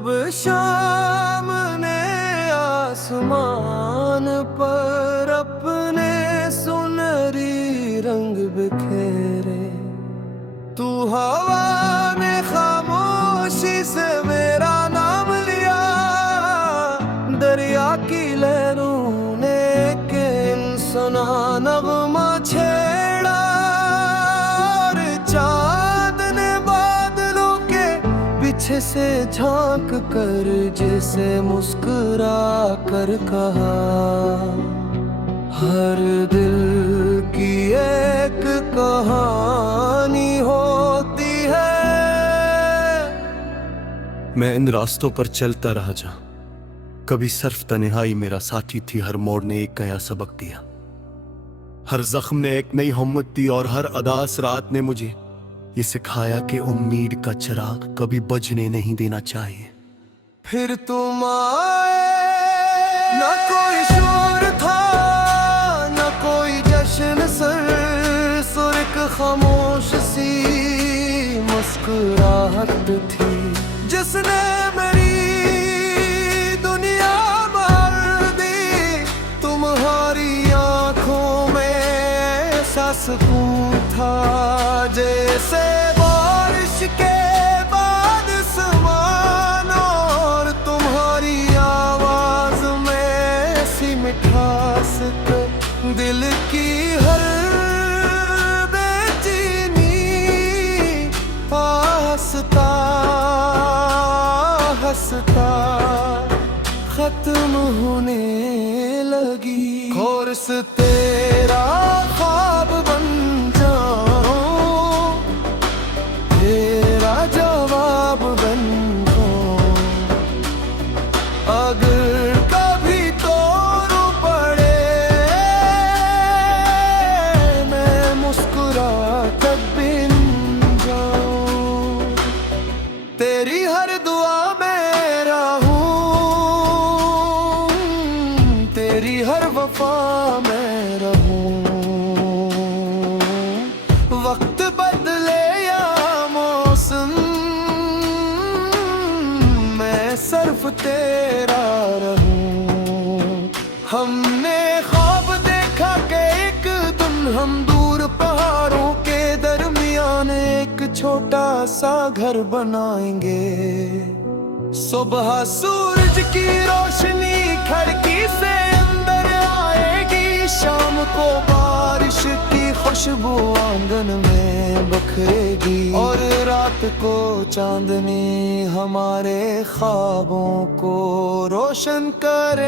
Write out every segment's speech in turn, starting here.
जब शाम ने आसमान पर अपने सुनहरी रंग बिखेरे, तू हवा ने खामोशी से मेरा नाम लिया। दरिया की लहरों ने एक इंसाना नगमा छेड़ा, और चाँद ने बादलों के पीछे से झांक कर जैसे मुस्कुरा कर कहा, हर दिल की एक कहानी होती है। मैं इन रास्तों पर चलता रहा जहां कभी सिर्फ तन्हाई मेरा साथी थी। हर मोड़ ने एक नया सबक दिया, हर जख्म ने एक नई हिम्मत दी, और हर अदास रात ने मुझे ये सिखाया कि उम्मीद का चिराग कभी बुझने नहीं देना चाहिए। फिर तुम आए, न कोई शोर था न कोई जश्न, सुर एक खामोश सी मुस्कुराहट थी, जिसने मेरी दुनिया भर दी। तुम्हारी आंखों में ऐसा सुकून था जैसे बारिश के बाद समान, और तुम्हारी आवाज में ऐसी मिठास दिल की हर बेचैनी हंसता हंसता खत्म होने लगी। कोर्स तेरा ख्वाब बन जाऊं, तेरा जवाब बन जाऊं, अगर कभी तोड़ पड़े मैं मुस्कुरा कर बिन जाऊं। तेरी हर दुआ में रहूं, तेरी हर वफा में रहूं। वक्त बदले या मौसम, मैं सिर्फ तेरा रहूं। हमने ख्वाब देखा कि एक दिन हम दूर पहाड़ों के दरमियान एक छोटा सा घर बनाएंगे। सुबह सूरज की रोशनी खिड़की से अंदर आएगी, शाम को बारिश की खुशबू आंगन में बखरेगी, और रात को चांदनी हमारे ख्वाबों को रोशन करेगी।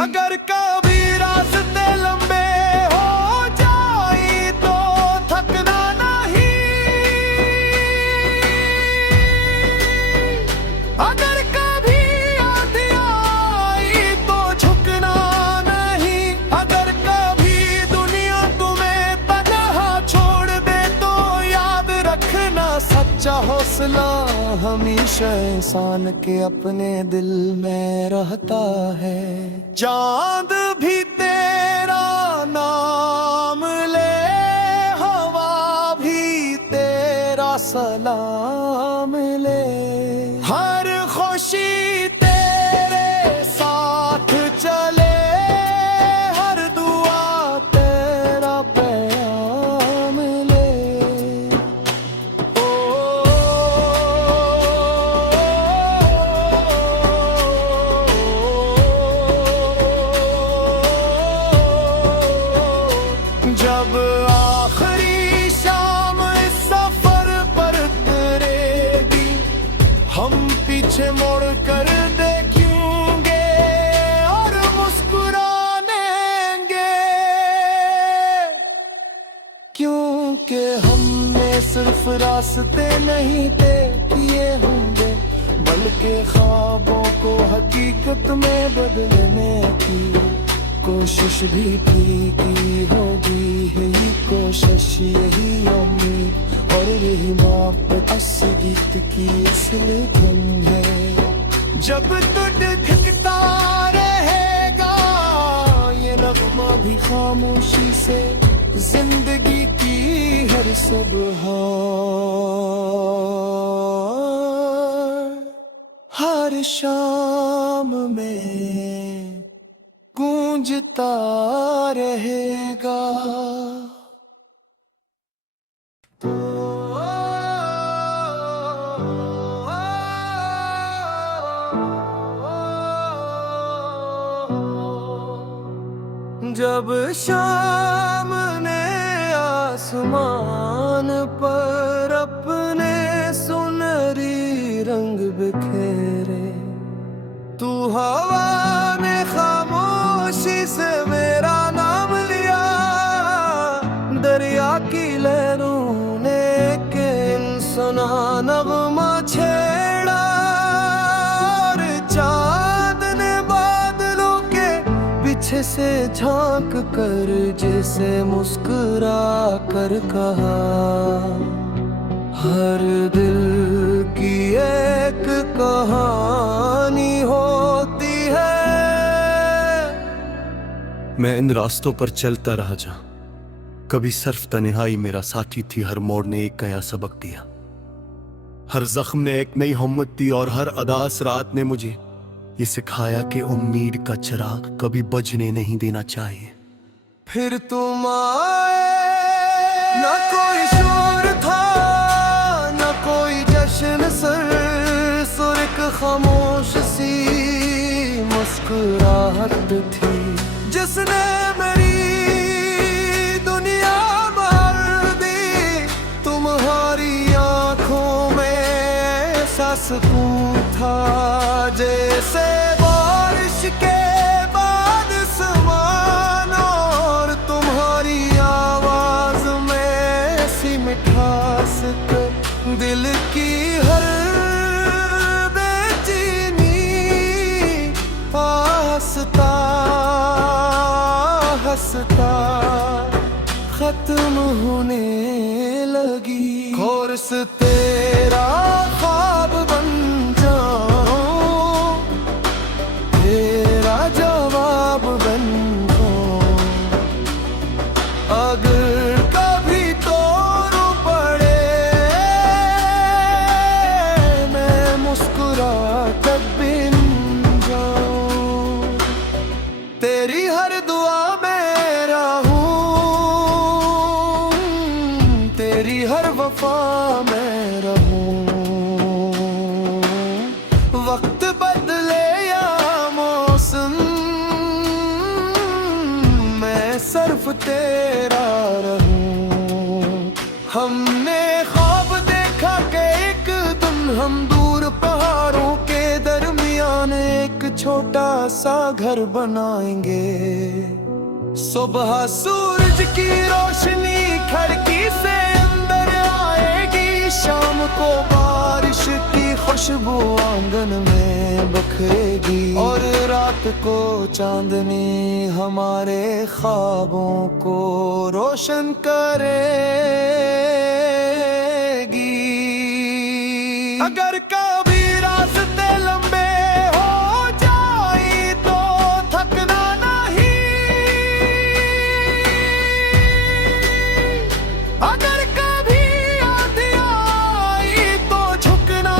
अगर कभी रास्ते लंबे हो जाए तो थकना नहीं, अगर कभी आंधी आई तो झुकना नहीं, अगर कभी दुनिया तुम्हें तन्हा छोड़ दे तो याद रखना, सच्चा हौसला हमेशा इंसान के अपने दिल में रहता है। चांद भी तेरा नाम ले, हवा भी तेरा सलाम ले, हर खुशी तेरे साथ चले, हर दुआ तेरा पैगाम ले। जब आखिरी शाम इस सफर पर उतरेगी, हम पीछे मुड़ कर देखेंगे और मुस्कुराएंगे, क्योंकि हमने सिर्फ रास्ते नहीं तय किए होंगे, बल्कि ख्वाबों को हकीकत में बदलने की कोशिश भी की होगी। यही कोशिश, यही उम्मीद और यही मोहब्बत इस गीत की असल धुन है। जब तू दिखता रहेगा ये नगमा भी खामोशी से जिंदगी की है हर सुबह हर शाम में गूंजता रहेगा। जब शाम ने आसमान पर अपने सुनहरी रंग बिखेरे, तू हवा ने खामोशी से मेरा नाम लिया। दरिया की लहरों ने सुना नगमा छेड़ा, और चाँद ने बादलों के पीछे से झांक कर जैसे मुस्कुरा कर कहा, हर दिल की एक कहानी होती है। मैं इन रास्तों पर चलता रहा जहाँ कभी सिर्फ तन्हाई मेरा साथी थी। हर मोड़ ने एक नया सबक दिया, हर जख्म ने एक नई हिम्मत दी, और हर अदास रात ने मुझे ये सिखाया कि उम्मीद का चिराग कभी बुझने नहीं देना चाहिए। फिर तुम आए, ना कोई शोर था ना कोई जश्न, सुर एक खामोश सी मुस्कुराहट थी, जिसने मेरी दुनिया भर दी। तुम्हारी आंखों में सुकून था, जैसे बारिश के बाद समान, और तुम्हारी आवाज में ऐसी मिठास दिल की हर बेचैनी हंसता हंसता खत्म होने लगी। कोर्स तेरा ख्वाब बन जाऊं, तेरा जवाब बन जाऊं, अगर कभी तोड़ पड़े मैं मुस्कुरा कर बिन जाऊं। तेरी हर दुआ में रहूं, तेरी हर वफा में रहूं। वक्त बदले या मौसम, मैं सिर्फ तेरा रहूं। हमने ख्वाब देखा कि एक दिन हम दूर पहाड़ों के दरमियान एक छोटा सा घर बनाएंगे। सुबह सूरज की रोशनी खिड़की से अंदर आएगी, शाम को बारिश की खुशबू आंगन में बखरेगी, और रात को चांदनी हमारे ख्वाबों को रोशन करेगी। अगर कभी रास्ते लंबे हो जाए तो थकना नहीं, अगर कभी आंधी आई तो झुकना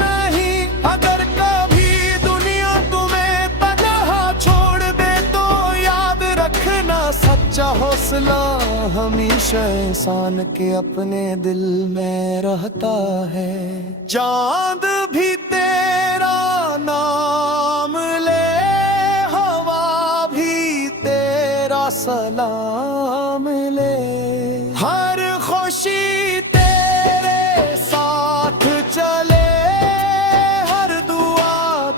नहीं, अगर कभी दुनिया तुम्हें तन्हा छोड़ दे तो याद रखना, सच्चा हौसला हमेशा इंसान के अपने दिल में रहता है। चांद भी तेरा नाम ले, हवा भी तेरा सलाम ले, हर खुशी तेरे साथ चले, हर दुआ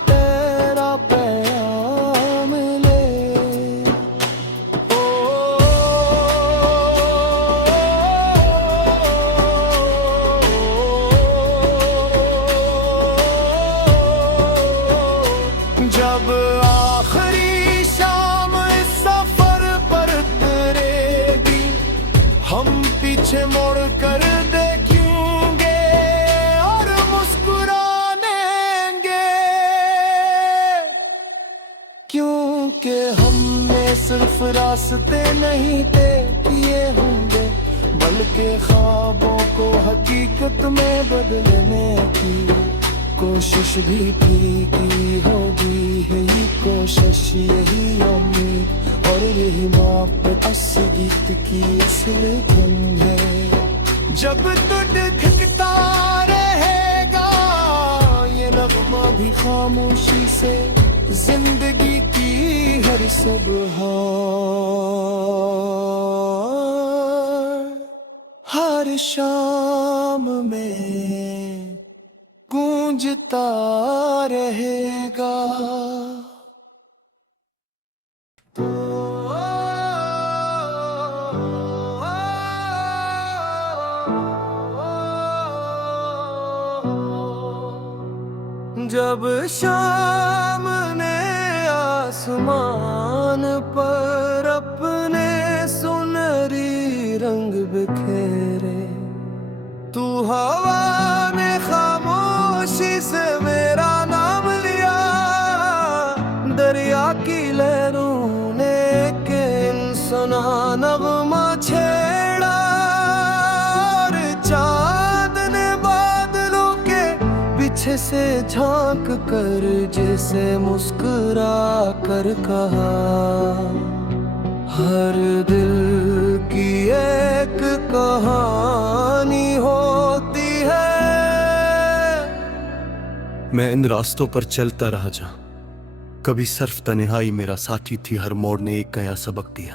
तेरा पैगाम ले। जब आखिरी शाम इस सफर पर उतरेगी, हम पीछे मुड़ कर देखेंगे और मुस्कुराएंगे, क्योंकि हमने सिर्फ रास्ते नहीं तय किए होंगे, बल्कि ख्वाबों को हकीकत में बदलने की कोशिश भी की होगी। यही कोशिश, यही उम्मीद और यही मोहब्बत इस गीत की असल धुन है। जब तू दिखता रहेगा ये नगमा भी खामोशी से जिंदगी की हर सुबह, हर शाम में गूंजता रहेगा। जब शाम ने आसमान पर अपने सुनहरी रंग बिखेरे, तू हवा ने खामोशी से मेरा नाम लिया। दरिया की लहरों ने के सुना नगमा छेड़ा, और चाँद ने बादलों के पीछे से झांक कर जैसे मुस्कुरा कर कहा, हर दिल की एक कहानी होती है। मैं इन रास्तों पर चलता रहा जहाँ कभी सर्फ तन्हाई मेरा साथी थी। हर मोड़ ने एक नया सबक दिया,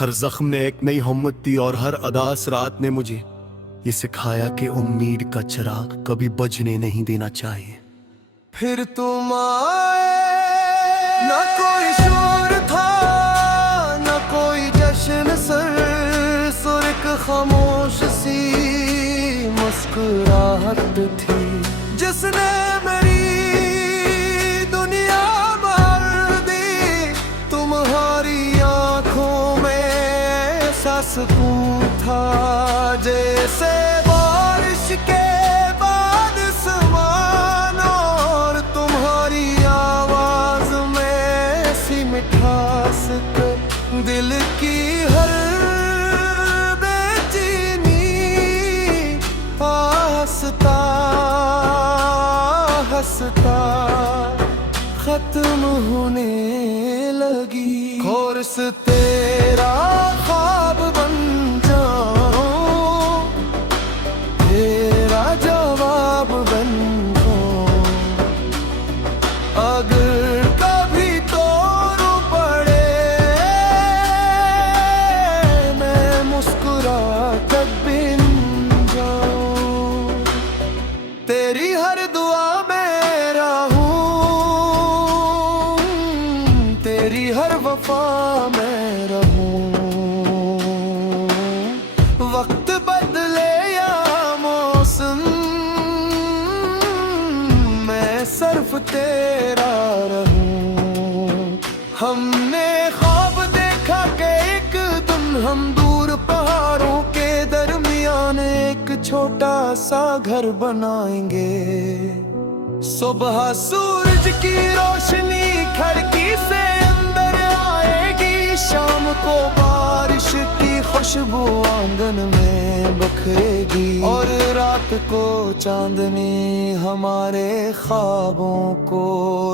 हर जख्म ने एक नई हिम्मत दी, और हर अदास रात ने मुझे ये सिखाया कि उम्मीद का चिराग कभी बुझने नहीं देना चाहिए। फिर तुम आए, ना कोई शोर था ना कोई जश्न, सुर एक खामोश सी मुस्कुराहट थी जिसने मेरी दुनिया भर दी। तुम्हारी आंखों में ऐसा सुकून था जैसे बारिश के बाद समान, और तुम्हारी आवाज में ऐसी मिठास दिल की हर बेचैनी हंसता हंसता खत्म होने लगी। कोर्स तेरा ख्वाब बन जाऊं, तेरा जवाब बन जाऊं, अगर कभी तोड़ पड़े मैं मुस्कुरा कर बिन जाऊं। तेरी हर दुआ में रहूं, तेरी हर वफा में रहूं। वक्त बदले या मौसम, मैं सिर्फ तेरा रहूं। हमने ख्वाब देखा कि एक दिन हम दूर पहाड़ों के दरमियान एक छोटा सा घर बनाएंगे। सुबह सूरज की रोशनी खिड़की से अंदर आएगी, शाम को बारिश की खुशबू आंगन में बखरेगी, और रात को चांदनी हमारे ख्वाबों को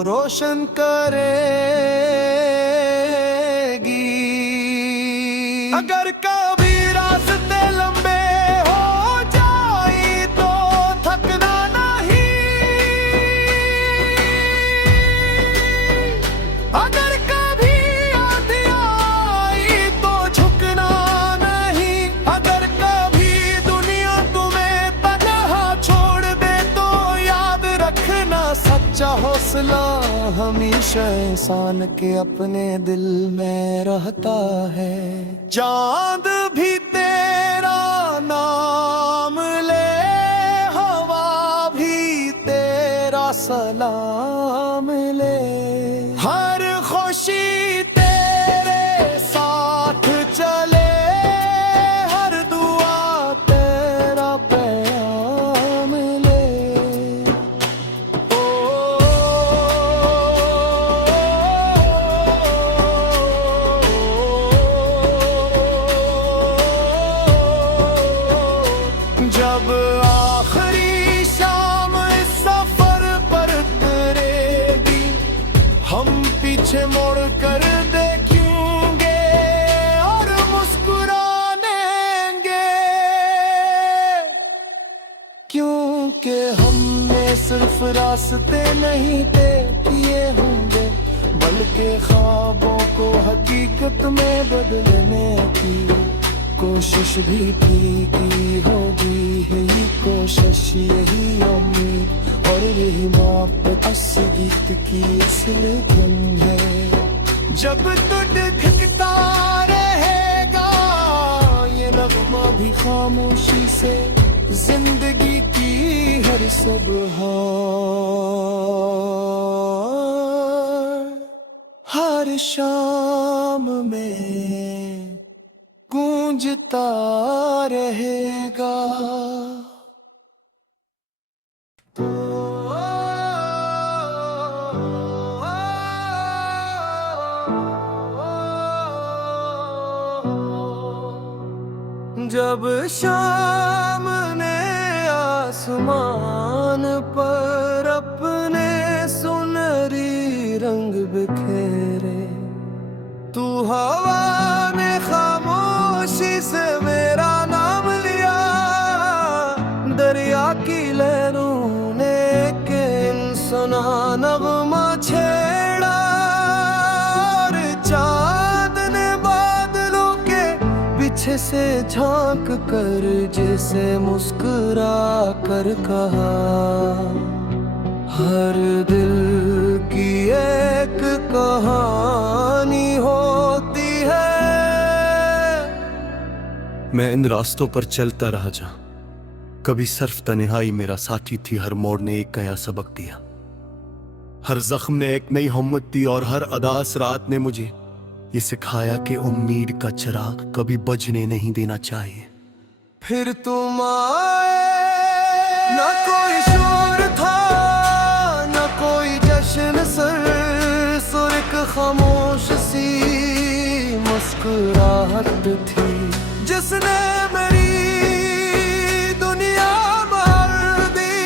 रोशन करेगी। अगर कभी रास्ते लंबे हो जाए तो थकना नहीं, अगर कभी आंधी आई तो झुकना नहीं, अगर कभी दुनिया तुम्हें तन्हा छोड़ दे तो याद रखना सच्चा हौसला हमेशा इंसान के अपने दिल में रहता है। चांद भी तेरा नाम ले, हवा भी तेरा सलाम ले, हर खुशी तेरे साथ चले, हर दुआ तेरा पैगाम ले। ओ पीछे मुड़ कर देखेंगे और मुस्कुराएंगे, क्योंकि हमने सिर्फ रास्ते नहीं तय किए होंगे, बल्कि ख्वाबों को हकीकत में बदलने की कोशिश भी की होगी। यही कोशिश, यही उम्मीद और यही मोहब्बत असली गीत की असल धुन है। जब तू दिखता रहेगा ये नगमा भी खामोशी से, जिंदगी की हर सुबह हर शाम में गूंजता रहेगा। जब शाम ने आसमान पर अपने सुनहरी रंग बिखेरे, तू हवा ने खामोशी से मेरा नाम लिया, दरिया की लहरों ने एक सुना नगमा छेड़ा, और चाँद ने बादलों के पीछे से झांक कर जैसे मुस्कुरा कर कहा, हर दिल की एक कहानी होती है। मैं इन रास्तों पर चलता रहा जा, कभी सिर्फ तन्हाई मेरा साथी थी, हर मोड़ ने एक नया सबक दिया, हर जख्म ने एक नई हिम्मत दी, और हर अदास रात ने मुझे ये सिखाया कि उम्मीद का चिराग कभी बुझने नहीं देना चाहिए। फिर तुम आए, न कोई शोर था न कोई जश्न, सुर एक खामोश सी मुस्कुराहट थी, जिसने मेरी दुनिया भर दी।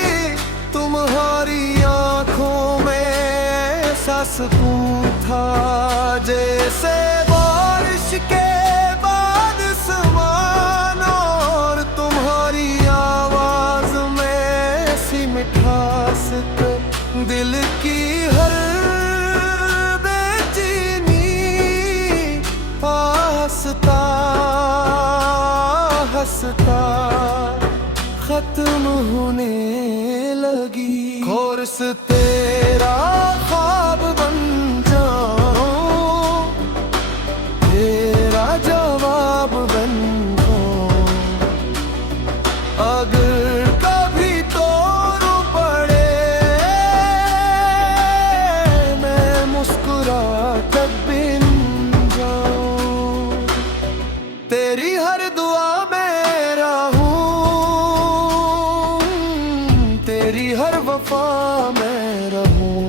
तुम्हारी आंखों में ऐसा सुकून था जैसे बारिश के बाद समान, और तुम्हारी आवाज में ऐसी मिठास दिल की हर बेचैनी हंसता हंसता खत्म होने लगी। कोर्स तेरा ख्वाब बन जाऊं, तेरा जवाब बन जाऊं, अगर कभी तोड़ पड़े मैं मुस्कुरा कर बिन जाऊं, तेरी हर दुआ में रहूं, तेरी हर वफा में रहूं।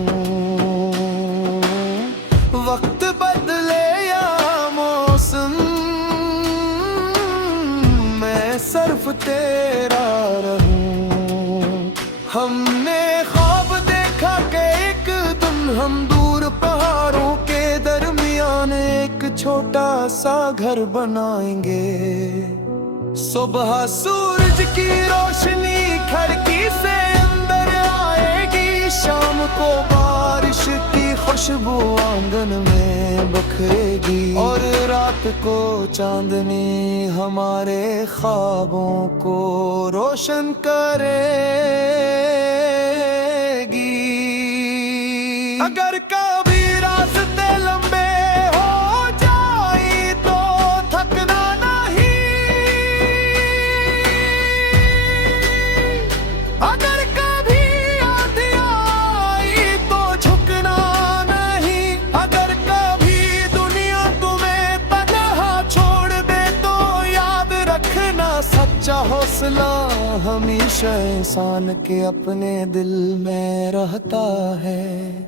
वक्त बदले या मौसम, मैं सिर्फ तेरा रहूं। हमने ख्वाब देखा कि एक दिन हम दूर पहाड़ों के दरमियान एक छोटा सा घर बनाएंगे। सुबह सूरज की रोशनी खिड़की से अंदर आएगी, शाम को बारिश की खुशबू आंगन में बखेगी, और रात को चांदनी हमारे ख्वाबों को रोशन करेगी। अगर कभी रास्ते लंबे हो जाए तो थकना नहीं, अगर कभी आंधी आई तो झुकना नहीं, अगर कभी दुनिया तुम्हें तन्हा छोड़ दे तो याद रखना, सच्चा हौसला हमेशा इंसान के अपने दिल में रहता है।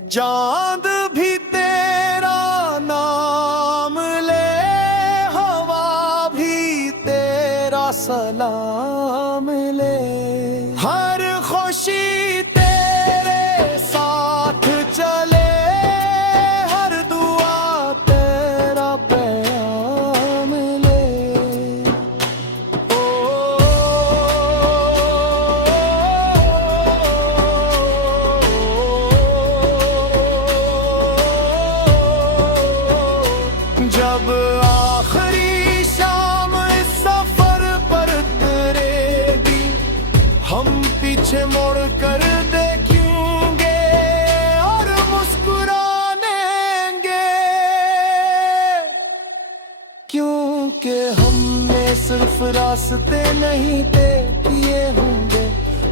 चांद भी तेरा नाम ले, हवा भी तेरा सलाम ले, हर खुशी तेरे साथ चले, हर दुआ सिर्फ रास्ते नहीं तय किए होंगे,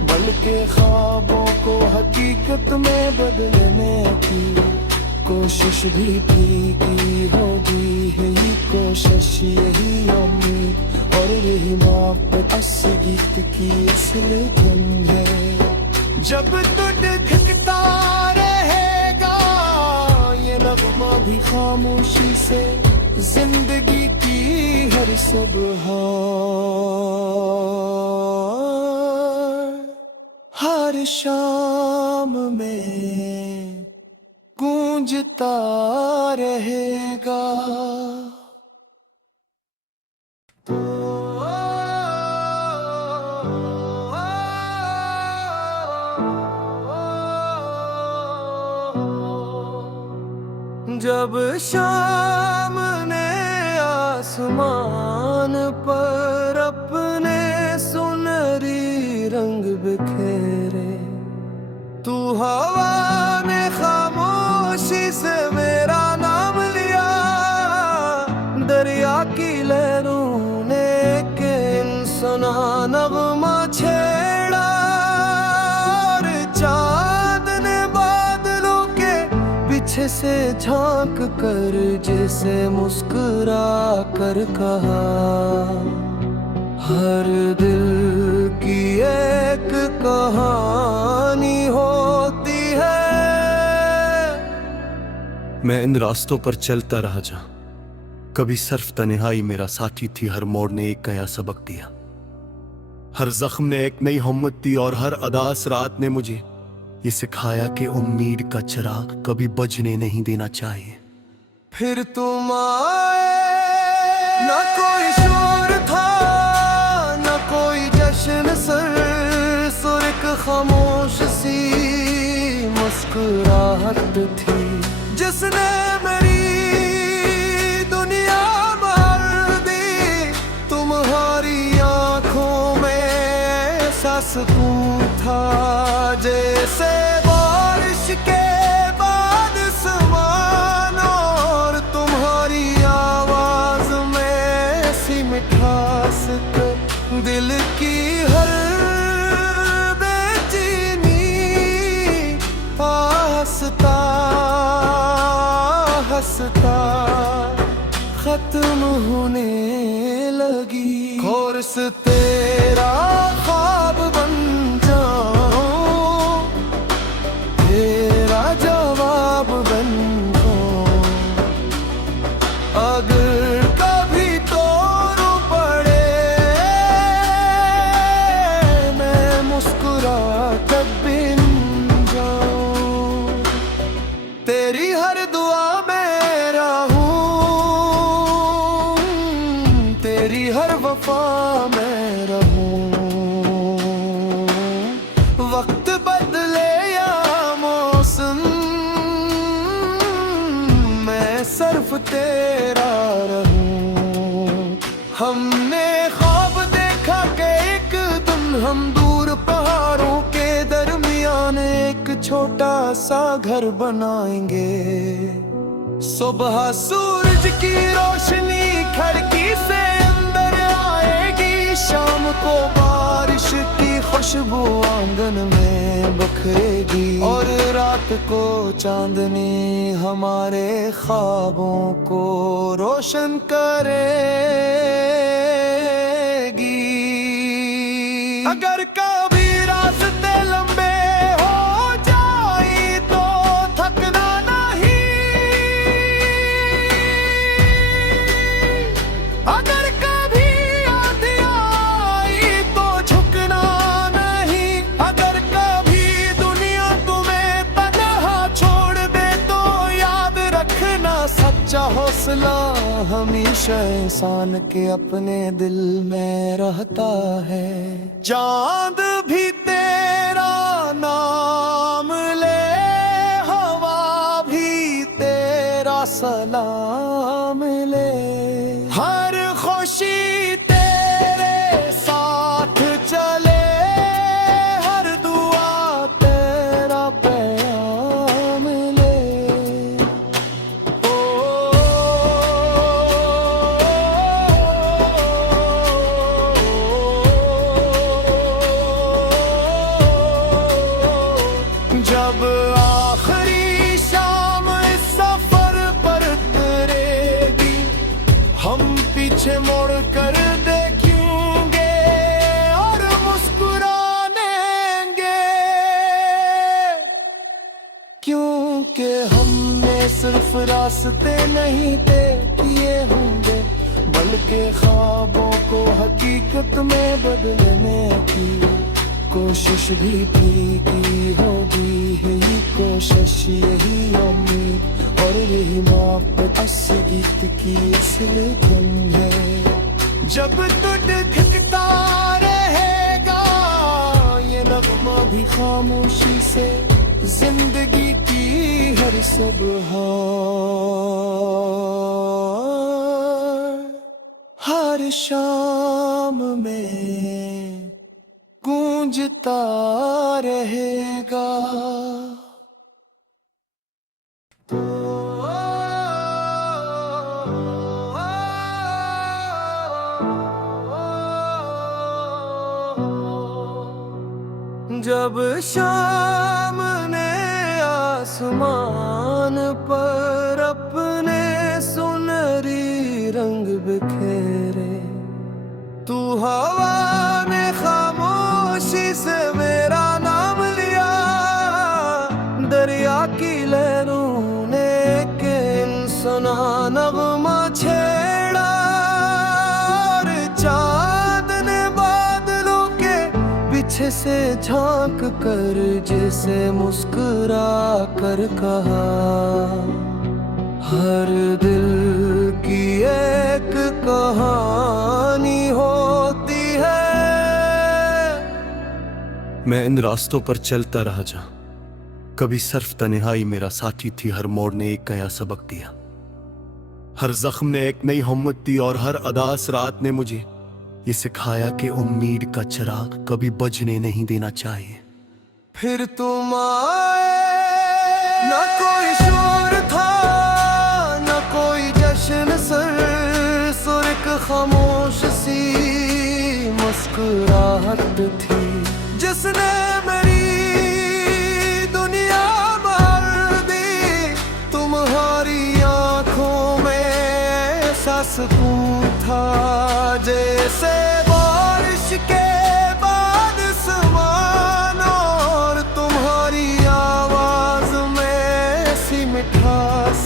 बल्कि ख्वाबों को हकीकत में बदलने की कोशिश भी की होगी। यही कोशिश, यही उम्मीद और यही मोहब्बत इस गीत की असली धुन है। जब तू दिखता रहेगा ये नगमा भी खामोशी से, जिंदगी की हर सुबह हर शाम में गूंजता रहेगा। जब शाम ने आसमान पर अपने सुनहरी रंग बिखेरे, तू हवा ने खामोशी से मेरा नाम लिया, दरिया की लहरों ने सुना नगमा छेड़ा, और चाँद ने बादलों के पीछे से झांक कर जैसे मुस्कुरा कर कहा, हर दिल की एक कहानी होती है। मैं इन रास्तों पर चलता रहा जा, कभी सिर्फ तन्हाई मेरा साथी थी, हर मोड़ ने एक नया सबक दिया, हर जख्म ने एक नई हिम्मत दी, और हर अदास रात ने मुझे ये सिखाया कि उम्मीद का चिराग कभी बुझने नहीं देना चाहिए। फिर तुम आए, ना कोई शोर था ना कोई जश्न, सुर एक खामोश सी मुस्कुराहट थी, जिसने मेरी दुनिया भर दी। तुम्हारी आंखों में सुकून था जैसे बारिश के बाद समान, और तुम्हारी आवाज में ऐसी मिठास दिल की हर बेचैनी हंसता हंसता खत्म होने लगी। कोर्स तेरा ख्वाब बन जाऊं, तेरा जवाब बन जाऊं, अगर कभी तोड़ पड़े मैं मुस्कुरा कर बिन जाऊं, तेरी हर दुआ में रहूं, तेरी हर वफा में रहूं। वक्त बदले या मौसम, मैं सिर्फ तेरा रहूं। हमने ख्वाब देखा कि एक दिन हम दूर पहाड़ों के दरमियान एक छोटा सा घर बनाएंगे। सुबह सूरज की रोशनी खिड़की से अंदर आएगी, शाम को बारिश की खुशबू आंगन में बखरेगी, और रात को चांदनी हमारे ख्वाबों को रोशन करेगी। अगर कभी रास्ते लंबे हो जाए तो थकना नहीं, अगर कभी आंधी आई तो झुकना नहीं, अगर कभी दुनिया तुम्हें तन्हा छोड़ दे तो याद रखना, सच्चा हौसला हमेशा इंसान के अपने दिल में रहता है। चांद भी तेरा नाम ले, हवा भी तेरा सलाम ले, हर खुशी तेरे साथ चले, हर दुआ तेरा पैगाम ले। ओ कि हमने सिर्फ रास्ते नहीं तय किए होंगे, बल्कि ख्वाबों को हकीकत में बदलने की कोशिश भी की होगी। यही कोशिश, यही उम्मीद और यही मोहब्बत इस गीत की असल धुन है। जब तू दिखता रहेगा ये नगमा भी खामोशी से, जिंदगी की हर सुबह हर शाम में गूंजता रहेगा। जब शाम ने आसमान पर अपने सुनहरी रंग बिखेरे, तू हवा ने खामोशी से मेरा नाम लिया, दरिया की लहरों ने के सुना नगमा छेड़ा, और चाँद ने बादलों के पीछे से झांक कर जैसे मुस्कुरा कर कहा, हर दिल की एक कहानी होती है। मैं इन रास्तों पर चलता रहा जहाँ कभी सिर्फ तन्हाई मेरा साथी थी, हर मोड़ ने एक नया सबक दिया, हर जख्म ने एक नई हिम्मत दी, और हर अदास रात ने मुझे ये सिखाया कि उम्मीद का चिराग कभी बुझने नहीं देना चाहिए। फिर तुम आए, न कोई शोर था न कोई जश्न, सुर एक खामोश सी मुस्कुराहट थी, जिसने मेरी दुनिया भर दी। तुम्हारी आंखों में ऐसा सुकून था जैसे बारिश के बाद समान, और तुम्हारी आवाज में ऐसी मिठास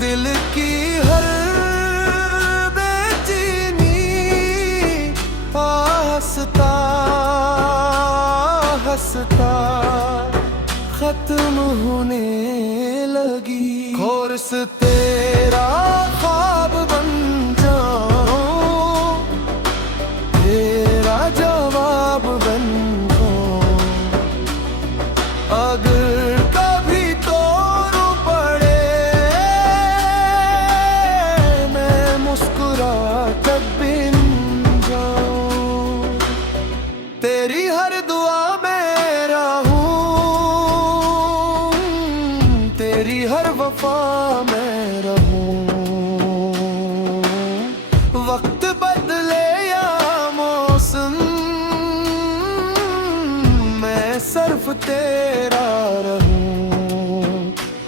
दिल की हर बेचैनी हंसता हंसता खत्म होने लगी। कोर्स तेरा ख्वाब बन जाऊं, तेरा जवाब बन जाऊं, अगर कभी तोड़ पड़े मैं मुस्कुरा कर बिन जाऊं, तेरी हर दुआ में रहूं, तेरी हर वफा में रहूं। वक्त बदले या मौसम, मैं सिर्फ तेरा रहूं।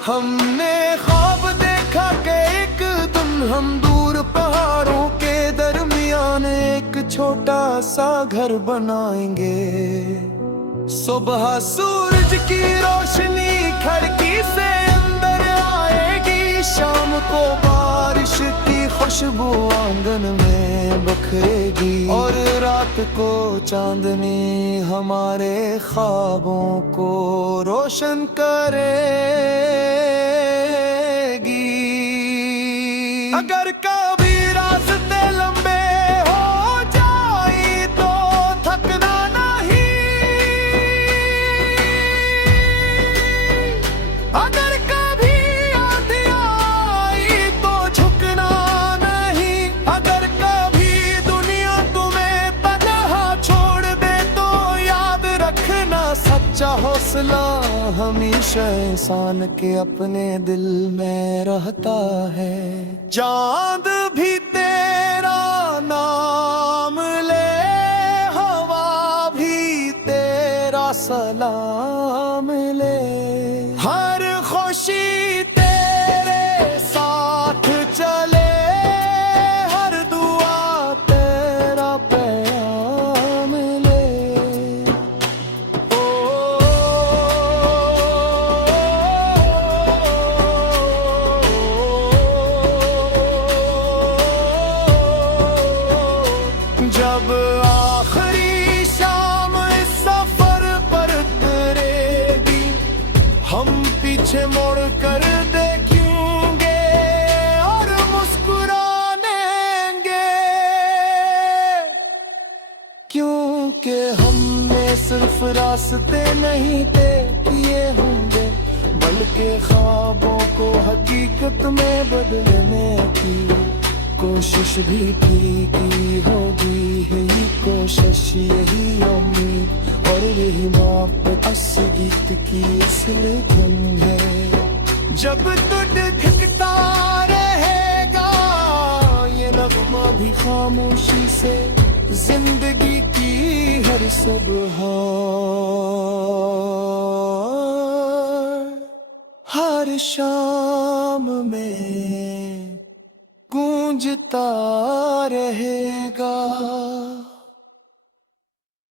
हमने ख्वाब देखा कि एक दिन हम दूर पहाड़ों के दरमियान एक छोटा सा घर बनाएंगे। सुबह सूरज की रोशनी खिड़की से अंदर आएगी, शाम को बारिश की खुशबू आंगन में बखरेगी, और रात को चांदनी हमारे ख्वाबों को रोशन करेगी। अगर कभी रास्ते लंबे हो जाए तो थकना नहीं, अगर कभी आंधी आई तो झुकना नहीं, अगर कभी दुनिया तुम्हें तन्हा छोड़ दे तो याद रखना, सच्चा हौसला हमेशा इंसान के अपने दिल में रहता है। चांद भी तेरा नाम ले, हवा भी तेरा सलाम ले, हर खुशी तेरे साथ चले, हर दुआ तेरा पैगाम ले। ओ मुड़ कर देखेंगे और मुस्कुराएंगे, क्योंकि हमने सिर्फ रास्ते नहीं तय किए होंगे, बल्कि ख्वाबों को हकीकत में बदलने की कोशिश भी की होगी। यही कोशिश, यही उम्मीद और यही मोहब्बत इस गीत की असल धुन है। जब तू दिखता रहेगा ये नगमा भी खामोशी से, जिंदगी की हर सुबह हर शाम में गूंजता रहेगा।